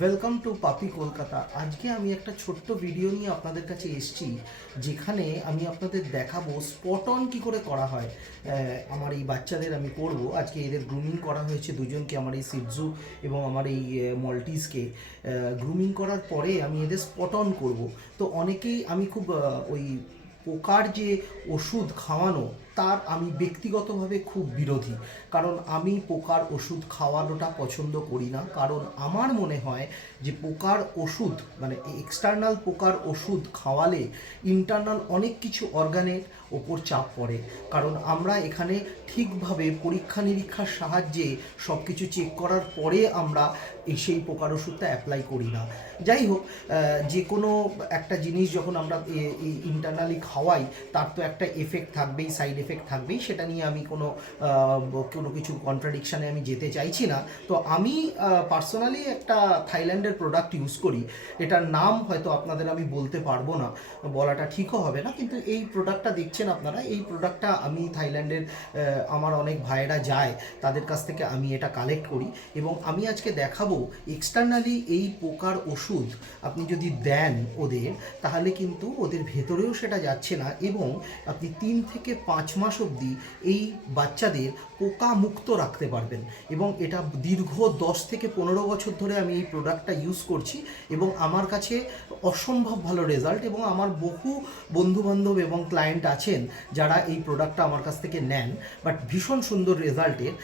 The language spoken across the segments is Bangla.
ওয়েলকাম টু পাপি কলকাতা। আজকে আমি একটা ছোট্ট ভিডিও নিয়ে আপনাদের কাছে এসেছি, যেখানে আমি আপনাদের দেখাবো স্পট অন কী করে করা হয়। আমার এই বাচ্চাদের আমি করব আজকে। এদের গ্রুমিং করা হয়েছে দুজনকে, আমার এই সিটজু এবং আমার এই মল্টিজকে। গ্রুমিং করার পরে আমি এদের স্পট অন করবো। তো অনেকেই আমি খুব ওই পোকার যে ওষুধ খাওয়ানো, তার আমি ব্যক্তিগতভাবে খুব বিরোধী। কারণ আমি পোকার ওষুধ খাওয়ানোটা পছন্দ করি না। কারণ আমার মনে হয় যে পোকার ওষুধ মানে এক্সটার্নাল পোকার ওষুধ খাওয়ালে ইন্টারনাল অনেক কিছু অর্গানের ওপর চাপ পড়ে। কারণ আমরা এখানে ঠিকভাবে পরীক্ষা নিরীক্ষার সাহায্যে সব কিছু চেক করার পরে আমরা সেই পোকার ওষুধটা অ্যাপ্লাই করি না। যাই হোক, যে কোনো একটা জিনিস যখন আমরা ইন্টারনালি খাওয়াই, তার তো একটা এফেক্ট থাকবেই, সাইড এফেক্ট থাকবেই। সেটা নিয়ে আমি কোনো কিছু কন্ট্রাডিকশানে আমি যেতে চাইছি না। তো আমি পার্সোনালি একটা থাইল্যান্ডের প্রোডাক্ট ইউজ করি। এটার নাম হয়তো আপনাদের আমি বলতে পারবো না, বলাটা ঠিকও হবে না। কিন্তু এই প্রোডাক্টটা দেখছেন আপনারা, এই প্রোডাক্টটা আমি থাইল্যান্ডের আমার অনেক ভাইয়েরা যায়, তাদের কাছ থেকে আমি এটা কালেক্ট করি। এবং আমি আজকে দেখাবো এক্সটার্নালি এই পোকার ওষুধ আপনি যদি দেন ওদের, তাহলে কিন্তু ওদের ভেতরেও সেটা যাচ্ছে না। এবং আপনি 3 থেকে 5 মাস অবধি এই বাচ্চাদের পোকা মুক্ত রাখতে পারবেন। এবং এটা দীর্ঘ 10 থেকে 15 বছর ধরে আমি এই প্রোডাক্টটা ইউজ করছি এবং আমার কাছে অসম্ভব ভালো রেজাল্ট। এবং আমার বহু বন্ধুবান্ধব এবং ক্লায়েন্ট আছেন যারা এই প্রোডাক্টটা আমার কাছ থেকে নেন, বাট ভীষণ সুন্দর রেজাল্টের।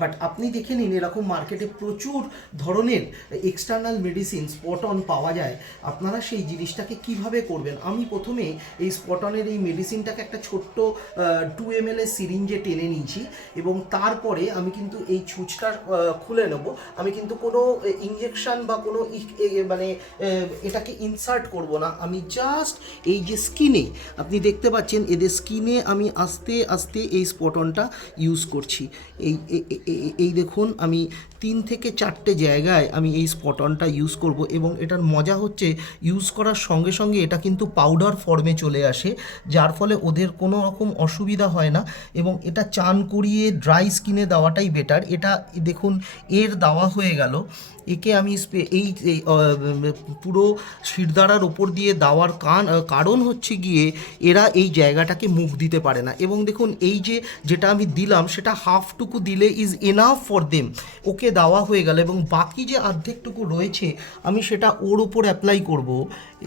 বাট আপনি দেখে নিন, এরকম মার্কেটে প্রচুর ধরনের এক্সটার্নাল মেডিসিন স্পট অন পাওয়া যায়। আপনারা সেই জিনিসটাকে কিভাবে করবেন? আমি প্রথমে এই স্পট অনের এই মেডিসিনটাকে একটা ছোট্ট 2 ml সিরিঞ্জে টেনে নিয়েছি এবং তারপরে আমি কিন্তু এই ছুঁচটা খুলে নেব। আমি কিন্তু কোনো ইঞ্জেকশন বা কোনো মানে এটাকে ইনসার্ট করব না। আমি জাস্ট এই যে স্কিনে আপনি দেখতে পাচ্ছেন, এদের স্কিনে আমি আস্তে আস্তে এই স্পট অনটা ইউজ করছি। এই দেখুন, আমি 3 থেকে 4টে জায়গায় আমি এই স্পট অনটা ইউজ করব। এবং এটার মজা হচ্ছে, ইউজ করার সঙ্গে সঙ্গে এটা কিন্তু পাউডার ফর্মে চলে আসে, যার ফলে ওদের কোনো রকম অসুবিধা হয় না। এবং এটা চান করিয়ে ড্রাই স্কিনে দেওয়াটাই বেটার। এটা দেখুন, এর দেওয়া হয়ে গেল। একে আমি এই পুরো শিরদাঁড়ার ওপর দিয়ে দেওয়ার কারণ হচ্ছে গিয়ে এরা এই জায়গাটাকে মুখ দিতে পারে না। এবং দেখুন, এই যেটা আমি দিলাম সেটা হাফটুকু দিলে ইজ এনাফ ফর দেম। ওকে দেওয়া হয়ে গেল এবং বাকি যে অর্ধেকটুকু রয়েছে আমি সেটা ওর ওপর অ্যাপ্লাই করব।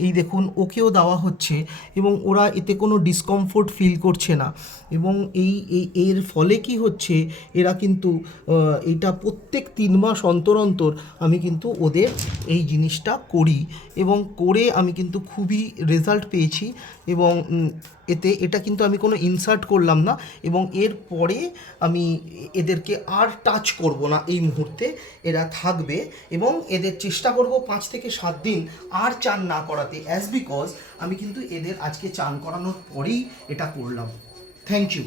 এই দেখুন, ওকেও দেওয়া হচ্ছে এবং ওরা এতে কোনো ডিসকমফোর্ট ফিল করছে না। এবং এর ফলে কি হচ্ছে, এরা কিন্তু এইটা প্রত্যেক 3 মাস অন্তর অন্তর আমি কিন্তু ওদের এই জিনিসটা করি এবং করে আমি কিন্তু খুবই রেজাল্ট পেয়েছি। এবং এটা কিন্তু আমি কোনো ইনসার্ট করলাম না। এবং এর পরে আমি এদেরকে আর টাচ করব না এই মুহূর্তে। এরা থাকবে এবং এদের চেষ্টা করব 5 থেকে 7 দিন আর চান না করাতে, অ্যাজ বিকজ আমি কিন্তু এদের আজকে চান করানোর পরেই এটা করলাম। Thank you.